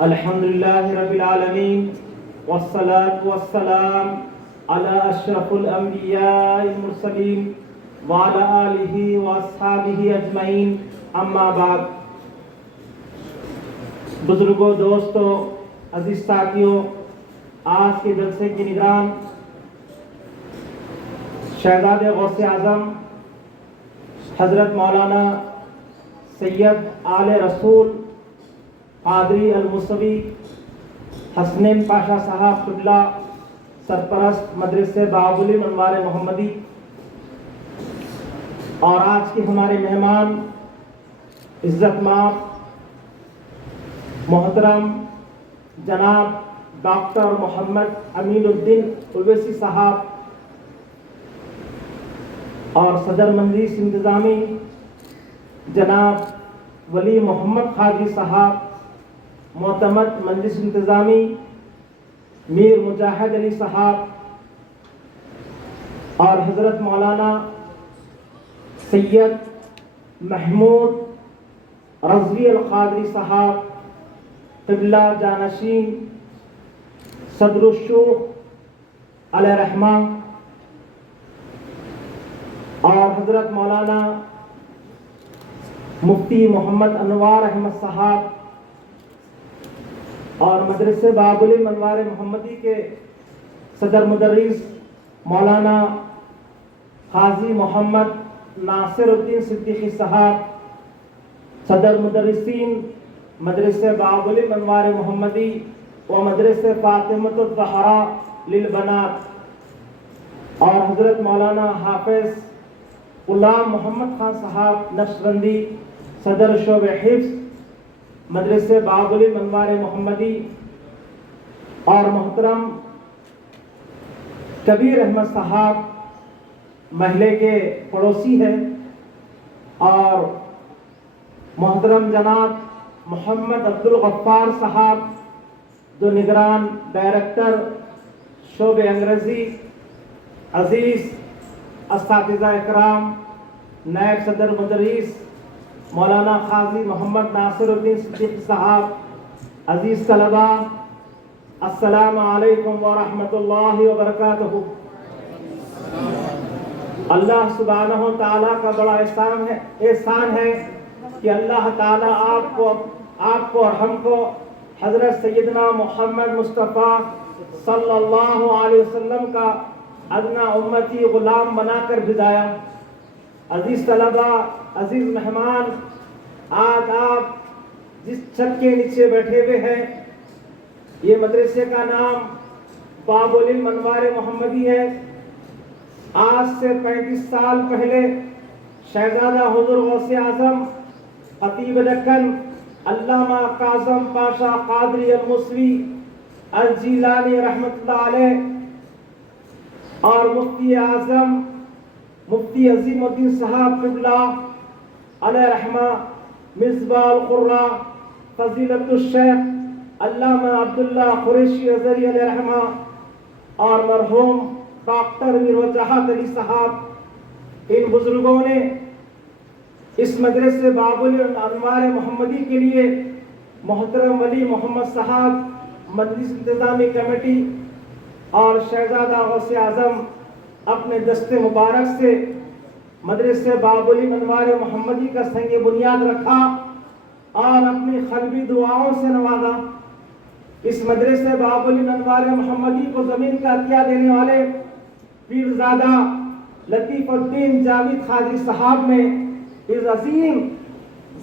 الحمدللہ رب العالمین والصلاة والسلام علی اشرف الانبیاء المرسلین وعلی آلہ واصحابہ اجمعین، اما بعد۔ بزرگوں، دوستوں، عزیز ساتھیوں، آج کے جلسے کی نگران شہزاد غوث اعظم حضرت مولانا سید آل رسول قادری الموسوی حسنین پاشا صاحب قبلہ سرپرست مدرسے بابلی منوار محمدی، اور آج کے ہمارے مہمان عزت مآب محترم جناب ڈاکٹر محمد امین الدین اویسی صاحب اور صدر مجلس انتظامی جناب ولی محمد خاجی صاحب، معتمد مجلس انتظامی میر مجاہد علی صاحب، اور حضرت مولانا سید محمود رضوی القادری صاحب قبلہ جانشین صدر الشیوخ علیہ رحمہ، اور حضرت مولانا مفتی محمد انوار احمد صاحب، اور مدرسے بابلی منوار محمدی کے صدر مدرس مولانا قاضی محمد ناصر الدین صدیقی صاحب، صدر مدرسین مدرسے بابلی منوار محمدی و مدرسے فاطمۃ الزہراء للبنات، اور حضرت مولانا حافظ غلام محمد خان صاحب نقشبندی، صدر شعبہ حفظ مدرسے بابلی منوار محمدی، اور محترم کبیر احمد صاحب محلے کے پڑوسی ہیں، اور محترم جناب محمد عبدالغفار صاحب جو نگران ڈائریکٹر شعبہ انگریزی، عزیز اساتذہ اکرام، نائب صدر مدرس مولانا قاضی محمد ناصر الدین صدیقی صاحب، عزیز طلبہ، السلام علیکم ورحمۃ اللہ وبرکاتہ۔ اللہ سبحانہ و تعالیٰ کا بڑا احسان ہے کہ اللہ تعالیٰ آپ کو اور ہم کو حضرت سیدنا محمد مصطفیٰ صلی اللہ علیہ وسلم کا ادنا امتی غلام بنا کر بھیجایا۔ عزیز طلبہ، عزیز مہمان، آج آپ جس چھت کے نیچے بیٹھے ہوئے ہیں، یہ مدرسے کا نام بابلی منوار محمدی ہے۔ آج سے 35 سال پہلے شہزادہ حضور غوث اعظم خطیب دکن علامہ کاظم پاشا قادری الموسوی الجیلانی رحمۃ اللہ علیہ اور مفتی اعظم مفتی عظیم الدین صاحب قبلہ علیہ رحمہ، مصباح القراء فضیلت الشیخ علامہ عبداللہ قریشی ازہری علیہ رحمہ، اور مرحوم ڈاکٹر میر وجاہت علی صاحب، ان بزرگوں نے اس مدرسے بابلی انوار محمدی کے لیے محترم ولی محمد صاحب، مجلس انتظامی کمیٹی اور شہزادہ غوث اعظم اپنے دست مبارک سے مدرسے بابلی منوار محمدی کا سنگ بنیاد رکھا اور اپنی قلبی دعاؤں سے نوازا۔ اس مدرسے بابلی منوار محمدی کو زمین کا عطیہ دینے والے پیرزادہ لطیف الدین جاوید خاجی صاحب نے اس عظیم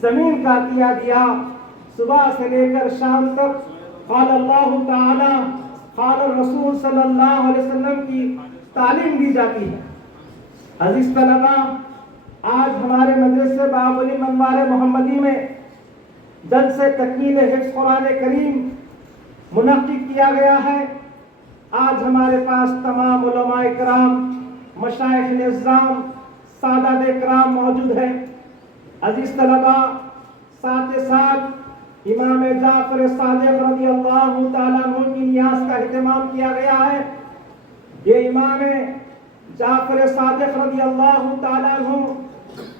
زمین کا عطیہ دیا۔ صبح سے لے کر شام تک قال اللہ تعالی قال الرسول صلی اللہ علیہ وسلم کی تعلیم دی جاتی ہے۔ عزیز طلبہ، آج ہمارے مدرسے بابلی منوار محمدی میں جلسہ تکمیل حفظ قرآن کریم منعقد کیا گیا ہے۔ آج ہمارے پاس تمام علماء کرام، مشائخ نظام، سادات کرام موجود ہیں۔ عزیز طلبہ، ساتھ امام جعفر صادق رضی اللہ تعالیٰ عنہ کی نیاز کا اہتمام کیا گیا ہے۔ یہ امام جعفر صادق رضی اللہ تعالیٰ عنہ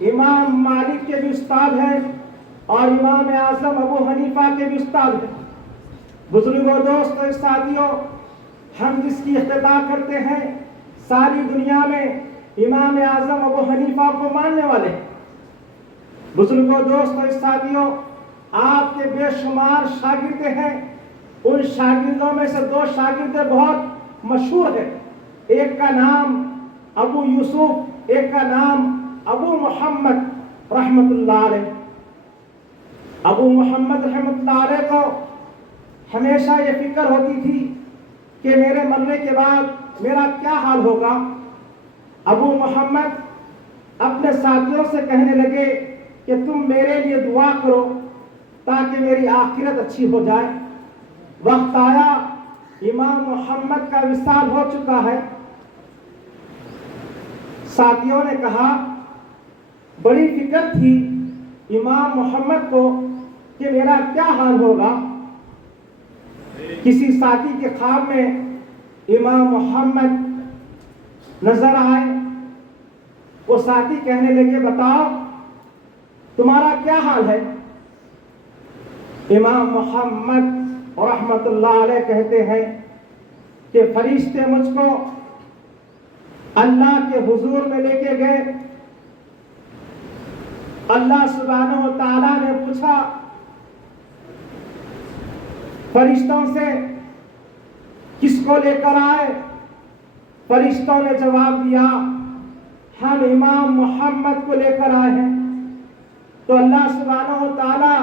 امام مالک کے بھی استاد ہیں، اور امام اعظم ابو حنیفہ کے بھی استاد ہیں۔ بزرگوں، دوستوں، ساتھیوں، ہم جس کی افتتاح کرتے ہیں ساری دنیا میں امام اعظم ابو حنیفہ کو ماننے والے ہیں۔ بزرگوں، دوستوں، ساتھیوں، آپ کے بے شمار شاگرد ہیں۔ ان شاگردوں میں سے دو شاگرد بہت مشہور ہیں، ایک کا نام ابو یوسف، ایک کا نام ابو محمد رحمت اللہ علیہ۔ ابو محمد رحمت اللہ علیہ کو ہمیشہ یہ فکر ہوتی تھی کہ میرے مرنے کے بعد میرا کیا حال ہوگا۔ ابو محمد اپنے ساتھیوں سے کہنے لگے کہ تم میرے لیے دعا کرو تاکہ میری آخرت اچھی ہو جائے۔ وقت آیا، امام محمد کا وصال ہو چکا ہے۔ ساتھیوں نے کہا، بڑی فکر تھی امام محمد کو کہ میرا کیا حال ہوگا۔ کسی ساتھی کے خواب میں امام محمد نظر آئے۔ وہ ساتھی کہنے لگے، بتاؤ تمہارا کیا حال ہے؟ امام محمد رحمت اللہ علیہ کہتے ہیں کہ فرشتے مجھ کو اللہ کے حضور میں لے کے گئے۔ اللہ سبحانہ و تعالیٰ نے پوچھا فرشتوں سے، کس کو لے کر آئے؟ فرشتوں نے جواب دیا، ہم امام محمد کو لے کر آئے ہیں۔ تو اللہ سبحانہ و تعالیٰ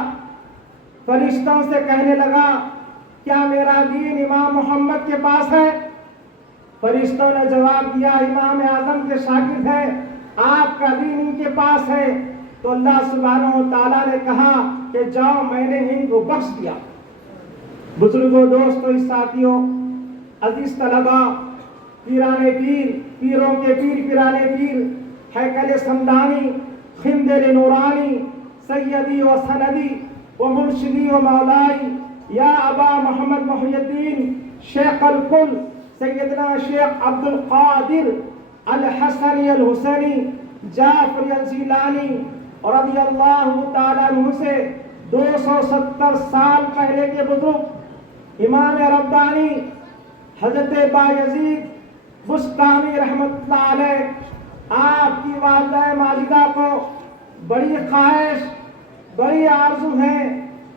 فرشتوں سے کہنے لگا، کیا میرا دین امام محمد کے پاس ہے؟ فرشتوں نے جواب دیا، امام اعظم کے شاگرد ہیں، آپ کا دین ان کے پاس ہے۔ تو اللہ سبحانہ و تعالیٰ نے کہا کہ جاؤ، میں نے ان کو بخش دیا۔ بزرگوں، دوستوں، ساتھیوں، عزیز طلباء، پیران پیر، پیروں کے پیر، پیران پیر، ہیکل سمدانی، خندر نورانی، سیدی و سندی و مرشدی و مولائی، یا ابا محمد محی الدین شیخ الکل سیدنا شیخ عبد القادر الحسنی الحسینی جعفری الجیلانی رضی اللہ تعالیٰ عنہ سے 270 سال پہلے کے بزرگ امام ربانی حضرت بایزید بسطامی رحمت اللہ علیہ، آپ کی والدہ ماجدہ کو بڑی خواہش، بڑی آرزو ہے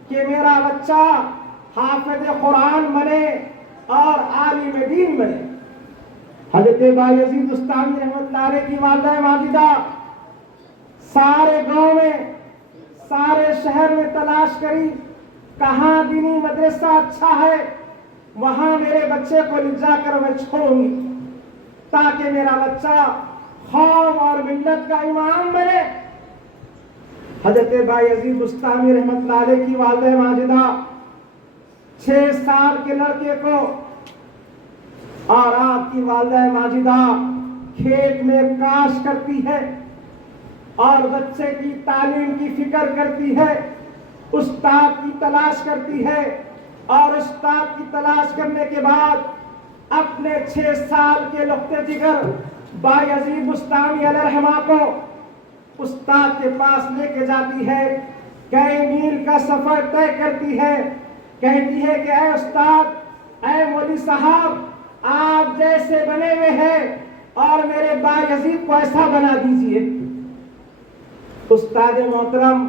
کہ میرا بچہ حافظ قرآن بنے اور عالم دین بنے۔ حضرت بایزید بسطامی رحمت اللہ علیہ کی والدہ ماجدہ سارے گاؤں میں، سارے شہر میں تلاش کری، کہاں دینی مدرسہ اچھا ہے وہاں میرے بچے کو لے جا کر میں چھوڑوں گی تاکہ میرا بچہ قوم اور ملت کا امام بنے۔ حضرت بایزید بسطامی رحمت اللہ علیہ کی والدہ ماجدہ 6 سال کے لڑکے کو، اور آپ کی والدہ ماجدہ کھیت میں کاش کرتی ہے اور بچے کی تعلیم کی فکر کرتی ہے، استاد کی تلاش کرتی ہے، اور استاد کی تلاش کرنے کے بعد اپنے 6 سال کے لقطے جگر بایزید بسطامی علیہ الرحمہ کو استاد کے پاس لے کے جاتی ہے، کئی میل کا سفر طے کرتی ہے، کہتی ہے کہ اے استاد، اے مولوی صاحب، آپ جیسے بنے ہوئے ہیں اور میرے بایزید کو ایسا بنا دیجئے۔ استاد محترم،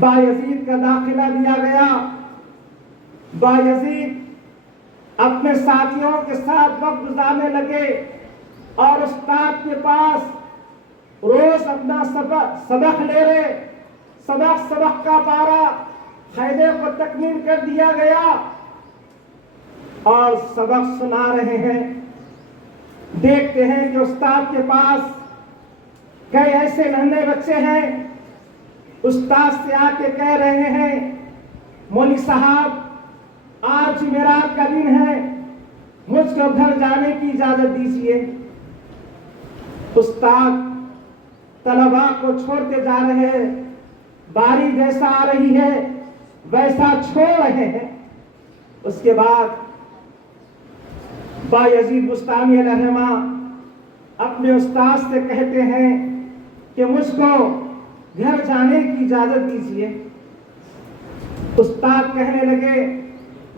بایزید کا داخلہ دیا گیا۔ بایزید اپنے ساتھیوں کے ساتھ وقت گزارنے لگے اور استاد کے پاس روز اپنا سبق لے رہے، سبق کا پارا قاعدے کو تکمیل کر دیا گیا اور سبق سنا رہے ہیں۔ دیکھتے ہیں کہ استاد کے پاس کئی ایسے ننھے بچے ہیں، استاد سے آ کے کہہ رہے ہیں، مولوی صاحب آج میرات کا دن ہے، مجھ کو گھر جانے کی اجازت دیجیے۔ استاد طلباء کو چھوڑتے جا رہے ہیں، باری جیسا آ رہی ہے ویسا چھوڑ رہے ہیں۔ اس کے بعد بایزید بسطامی علیہ الرحمہ اپنے استاد سے کہتے ہیں کہ مجھ کو گھر جانے کی اجازت دیجیے۔ استاد کہنے لگے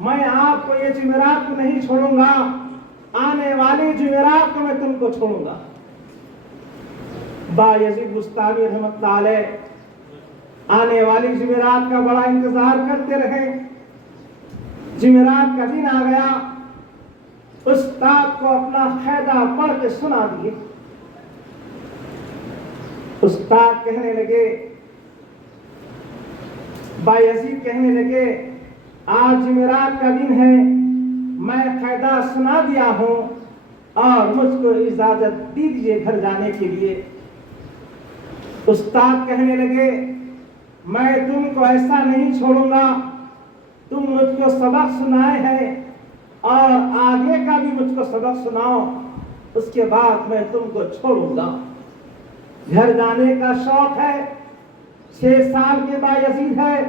میں آپ کو یہ جمعرات کو نہیں چھوڑوں گا، آنے والی جمعرات کو میں تم کو چھوڑوں گا۔ بایزید بستامی رحمۃ اللہ علیہ آنے والی جمعرات کا بڑا انتظار کرتے رہے۔ جمعرات کا دن آ گیا، استاد کو اپنا قاعدہ پڑھ کے سنا دیے۔ استاد کہنے لگے، بایزید کہنے لگے آج جمعرات کا دن ہے، میں قاعدہ سنا دیا ہوں اور مجھ کو اجازت دیجیے گھر جانے کے لیے۔ استاد کہنے لگے میں تم کو ایسا نہیں چھوڑوں گا، تم مجھ کو سبق سنائے ہیں اور آگے کا بھی مجھ کو سبق سناؤ، اس کے بعد میں تم کو چھوڑوں گا۔ گھر جانے کا شوق ہے، 6 سال کے بایزید ہے،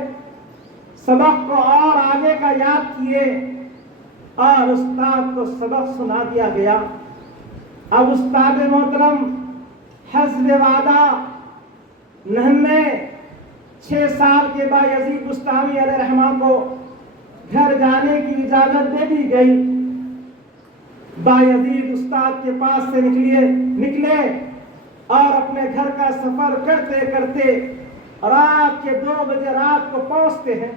سبق کو اور آگے کا یاد کیے اور استاد کو سبق سنا دیا گیا۔ اب استاد محترم حسب وعدہ ننھے 6 سال کے بایزید بستامی علیہ رحمہ کو گھر جانے کی اجازت دے دی گئی۔ بایزید استاد کے پاس سے نکلے اور اپنے گھر کا سفر کرتے کرتے رات کے 2 بجے رات کو پہنچتے ہیں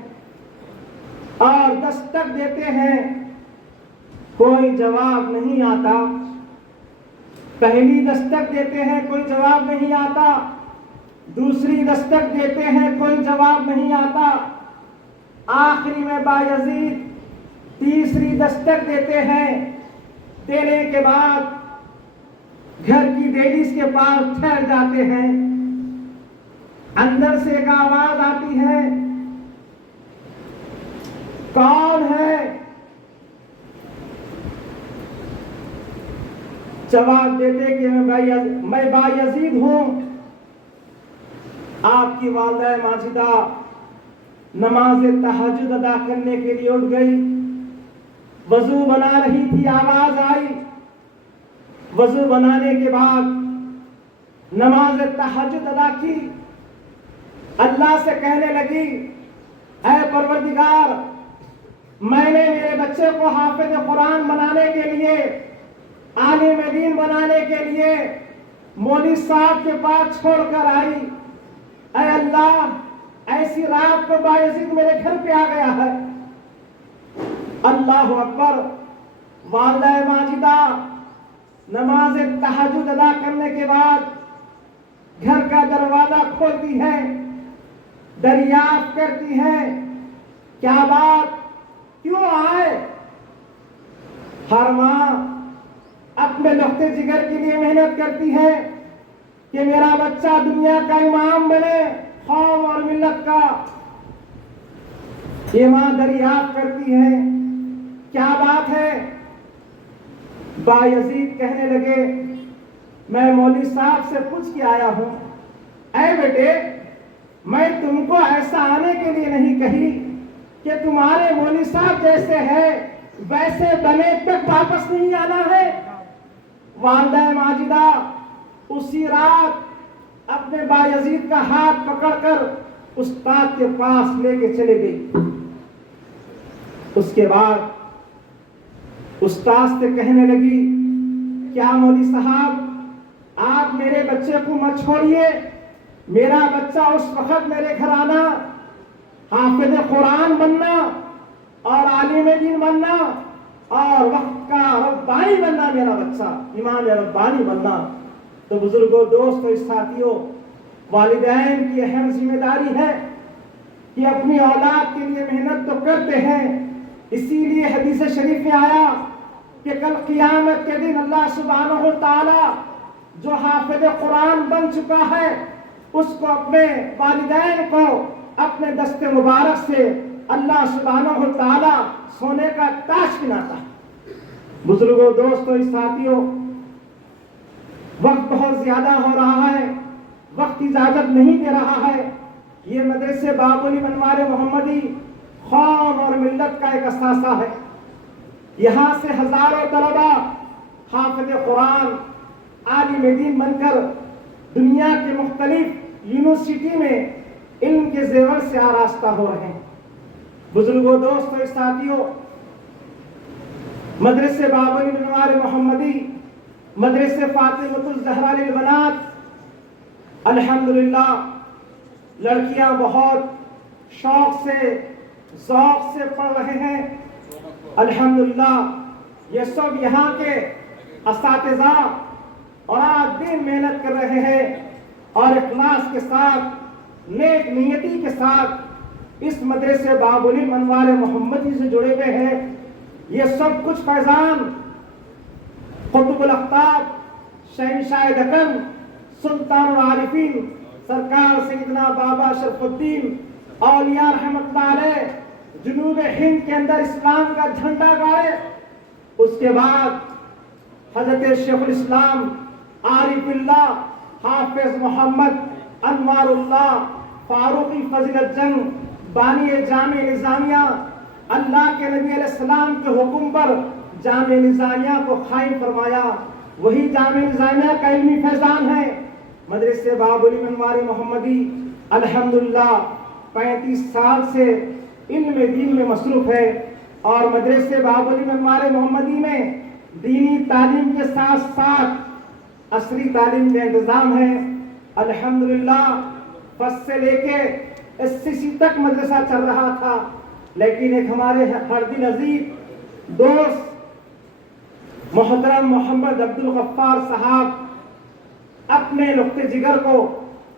اور دستک دیتے ہیں، کوئی جواب نہیں آتا۔ پہلی دستک دیتے ہیں، کوئی جواب نہیں آتا۔ دوسری دستک دیتے ہیں، کوئی جواب نہیں آتا۔ آخری میں بایزید تیسری دستک دیتے ہیں۔ دینے کے بعد گھر کی دہلیز کے پاس ٹھہر جاتے ہیں۔ اندر سے ایک آواز آتی ہے، کون ہے؟ جواب دیتے کہ میں بایزید ہوں۔ آپ کی والدہ ماجدہ نماز تہجد ادا کرنے کے لیے اٹھ گئی، وضو بنا رہی تھی، آواز آئی۔ وضو بنانے کے بعد نماز تہجد ادا کی، اللہ سے کہنے لگی اے پروردگار، میں نے میرے بچے کو حافظ قرآن بنانے کے لیے، عالم دین بنانے کے لیے مولوی صاحب کے پاس چھوڑ کر آئی۔ اے اللہ، ایسی رات کو بایزید میرے گھر پہ آ گیا ہے۔ اللہ اکبر۔ والدہ ماجدہ نماز تہجد ادا کرنے کے بعد گھر کا دروازہ کھولتی ہے، دریافت کرتی ہے کیا بات، کیوں آئے؟ ہر ماں اپنے لقطے جگر کے لیے محنت کرتی ہے کہ میرا بچہ دنیا کا امام بنے، قوم اور ملت کا۔ یہ ماں دریافت کرتی ہے کیا بات ہے؟ بایزید کہنے لگے میں مولوی صاحب سے پوچھ کے آیا ہوں، اے بیٹے، میں تم کو ایسا آنے کے لیے نہیں کہی کہ تمہارے مولوی صاحب جیسے ہے ویسے بنے تک واپس نہیں آنا ہے۔ والدہ ماجدہ اسی رات اپنے بایزید کا ہاتھ پکڑ کر استاد کے پاس لے کے چلے گئی۔ اس کے بعد استاد سے کہنے لگی کیا مولوی صاحب آپ میرے بچے کو مت چھوڑیے، میرا بچہ اس وقت میرے گھر آنا، حافظ قرآن بننا اور عالم دین بننا اور وقت کا ربانی بننا، میرا بچہ امام ربانی بننا۔ تو بزرگوں، دوستوں، ساتھیوں، والدین کی اہم ذمہ داری ہے کہ اپنی اولاد کے لیے محنت تو کرتے ہیں، اسی لیے حدیث شریف میں آیا کہ کل قیامت کے دن اللہ سبحانہ و تعالی جو حافظ قرآن بن چکا ہے اس کو اپنے والدین کو اپنے دست مبارک سے اللہ سبحانہ و تعالی سونے کا تاج پہناتا ہے۔ بزرگوں، دوستوں، ساتھیوں، وقت بہت زیادہ ہو رہا ہے، وقت اجازت نہیں دے رہا ہے۔ یہ مدرسے بابلی منوار محمدی قوم اور ملت کا ایک اثاثہ ہے۔ یہاں سے ہزاروں طلبہ حافظ قرآن، عالم دین بن کر دنیا کے مختلف یونیورسٹی میں علم کے زیور سے آراستہ ہو رہے ہیں۔ بزرگوں، دوستوں، ساتھیوں، مدرسے باب علی انوار محمدی، مدرسے فاطمۃ الزہرا للبنات، الحمدللہ لڑکیاں بہت شوق سے، ذوق سے پڑھ رہے ہیں۔ الحمدللہ یہ سب یہاں کے اساتذہ اور آج دن محنت کر رہے ہیں اور اخلاص کے ساتھ، نیک نیتی کے ساتھ اس مدرسے باب علی انوار محمدی سے جڑے ہوئے ہیں۔ یہ سب کچھ فیضان قطب الاقطاب، شہنشاہ دکن، سلطان العارفین سرکار سیدنا بابا شرف الدین اولیاء رحمت اللہ علیہ جنوب ہند کے اندر اسلام کا جھنڈا گاڑے۔ اس کے بعد حضرت شیخ الاسلام عارف اللہ حافظ محمد انوار اللہ فاروقی فضیلت جنگ بانی جامع نظامیہ، اللہ کے نبی علیہ السلام کے حکم پر جامع نظامیہ کو قائم فرمایا۔ وہی جامع نظامیہ کا علمی فیضان ہے۔ مدرسے باب علی انوار محمدی الحمدللہ 35 سال سے علم دین میں مصروف ہے، اور مدرسے باب علی انوار محمدی میں دینی تعلیم کے ساتھ ساتھ عصری تعلیم کا انتظام ہے۔ الحمدللہ فرسٹ سے لے کے SCC تک مدرسہ چل رہا تھا، لیکن ایک ہمارے ہردل عزیز دوست محترم محمد عبدالغفار صاحب اپنے نقطۂ جگر کو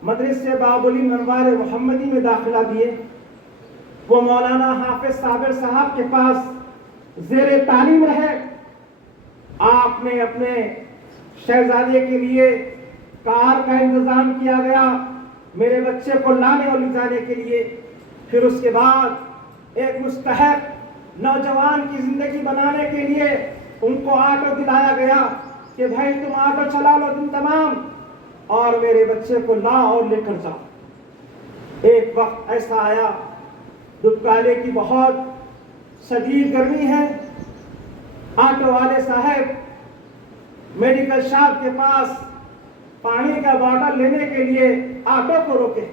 مدرسے باب علی انوار محمدی میں داخلہ دیے۔ وہ مولانا حافظ صابر صاحب کے پاس زیر تعلیم رہے۔ آپ نے اپنے شہزادے کے لیے کار کا انتظام کیا گیا میرے بچے کو لانے اور لے جانے کے لیے۔ پھر اس کے بعد ایک مستحق نوجوان کی زندگی بنانے کے لیے ان کو آٹو دلایا گیا کہ بھائی تم آٹو چلا لو دن تمام اور میرے بچے کو لا اور لے کر جاؤ۔ ایک وقت ایسا آیا، دپکالے کی بہت شدید گرمی ہے، آٹو والے صاحب میڈیکل شاپ کے پاس پانی کا باٹل لینے کے لیے آٹو کو روکے۔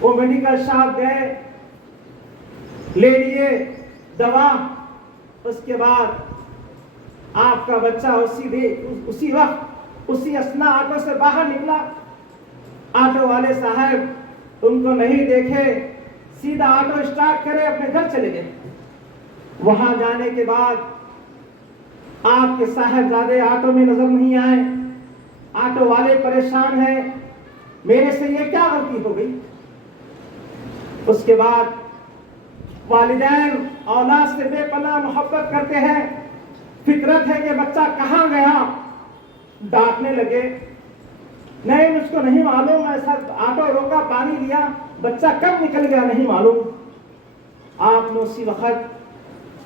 وہ میڈیکل شاپ گئے، لے لیے دوا۔ اس کے بعد آپ کا بچہ اسی وقت اسی اثنا آٹو سے باہر نکلا۔ آٹو والے صاحب ان کو نہیں دیکھے، سیدھا آٹو اسٹارٹ کرے اپنے گھر چلے گئے۔ وہاں جانے کے بعد آپ کے صاحبزادے آٹو میں نظر نہیں آئے۔ آٹو والے پریشان ہیں، میرے سے یہ کیا غلطی ہو گئی؟ اس کے بعد والدین اولاد سے بے پناہ محبت کرتے ہیں، فطرت ہے کہ بچہ کہاں گیا، ڈانٹنے لگے۔ نہیں مجھ کو نہیں معلوم، ایسا آٹو روکا، پانی لیا، بچہ کب نکل گیا نہیں معلوم۔ آپ نے اسی وقت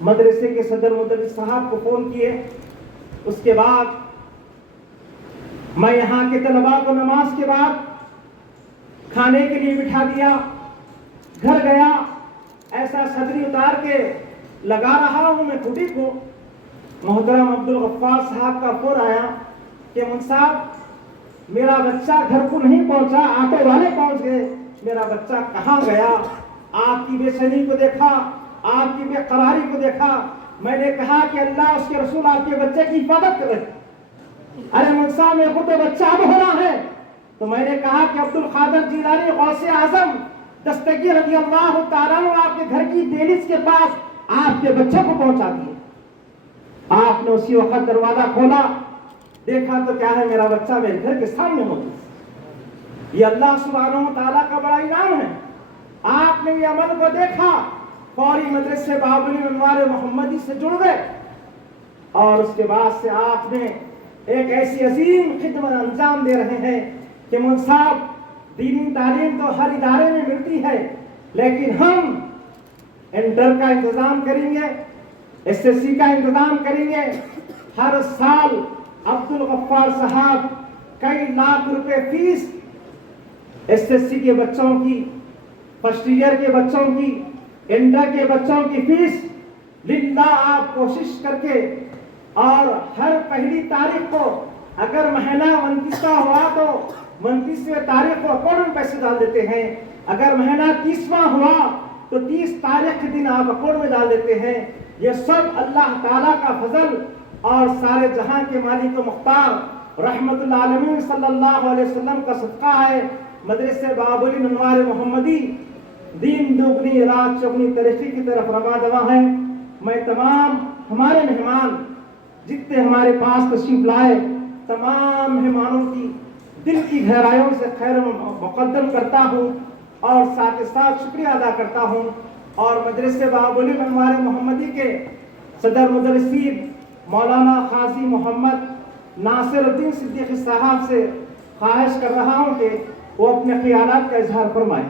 مدرسے کے صدر مدرس صاحب کو فون کیے۔ اس کے بعد میں یہاں کے طلباء کو نماز کے بعد کھانے کے لیے بٹھا دیا، گھر گیا، ایسا صدری اتار کے لگا رہا ہوں میں کھٹی کو، محترم عبدالغفار صاحب کا فون آیا کہ من صاحب میرا بچہ گھر کو نہیں پہنچا، آٹو والے پہنچ گئے، میرا بچہ کہاں گیا؟ آپ کی بے چینی کو دیکھا، آپ کی بے قراری کو دیکھا، میں نے کہا کہ اللہ اس کے رسول آپ کے بچے کی حفاظت کرے۔ ارے من صاحب میرے کو تو بچہ اب ہو رہا ہے۔ تو میں نے کہا کہ عبدالقادر جیلانی غوث اعظم دستگیر رضی اللہ تعالیٰ عنہ آپ کے گھر کی دہلیز کے پاس آپ کے بچے کو پہنچا دیے۔ آپ نے اسی وقت دروازہ کھولا، دیکھا تو کیا ہے، میرا بچہ میرے گھر کے سامنے موجود۔ یہ اللہ سبحانہ و تعالیٰ کا بڑا انعام ہے۔ آپ نے یہ عمل کو دیکھا، فوری مدرسے باب علی انوار محمدی سے جڑ گئے، اور اس کے بعد سے آپ نے ایک ایسی عظیم خدمت انجام دے رہے ہیں کہ من صاحب دینی تعلیم تو ہر ادارے میں ملتی ہے، لیکن ہم انٹر کا انتظام کریں گے، SSC کا انتظام کریں گے۔ ہر سال عبدالغفار صاحب کئی لاکھ روپے فیس SSC کے بچوں کی، فرسٹ ایئر کے بچوں کی، انٹر کے بچوں کی فیس للہ آپ کوشش کر کے، اور ہر پہلی تاریخ کو اگر مہینہ 29 کا ہوا تو 29ویں تاریخ کو اکاؤنٹ میں پیسے ڈال دیتے ہیں. اگر مہینہ 30واں ہوا تو 30 تاریخ کے دن آپ اکاؤنٹ میں ڈال دیتے ہیں. یہ سب اللہ تعالیٰ کا فضل اور سارے جہاں کے مالک و مختار رحمت اللہ عالمین صلی اللہ علیہ وسلم کا صدقہ ہے. مدرسے بابلی انوار محمدی دین دوگنی رات چوگنی ترقی کی طرف رواں دواں ہے. میں تمام ہمارے مہمان جتنے ہمارے پاس تشریف لائے تمام مہمانوں کی دل کی گہرائیوں سے خیر مقدم کرتا ہوں اور ساتھ ساتھ شکریہ ادا کرتا ہوں. اور مدرسے بابلی انوار محمدی کے صدر مدرسین مولانا قاضی محمد ناصر الدین صدیقی صاحب سے خواہش کر رہا ہوں کہ وہ اپنے خیالات کا اظہار فرمائیں.